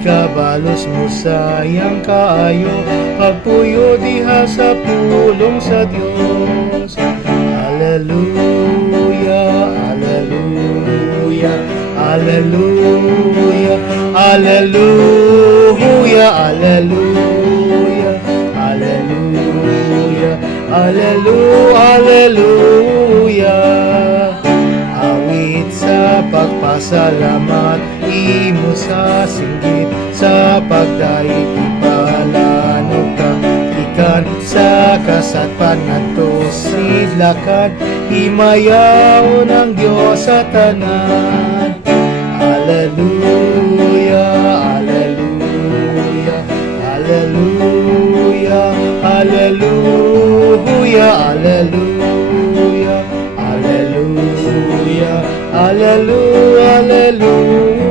ikabalos mo sayang kaayo, pagpuyo diha sa pulong sa Dios. Hallelujah, hallelujah, hallelujah, hallelujah, hallelujah, hallelujah, hallelujah, hallelujah. Awit sa pagpasalamat, imo sa singgit, sa pagdaig ipalanog ka, ikan sa kasatpan ngadto sidlakan, himayaw ng Dios sa tanan. Hallelujah, hallelujah, hallelujah, hallelujah, hallelujah, hallelujah, hallelujah, hallelujah.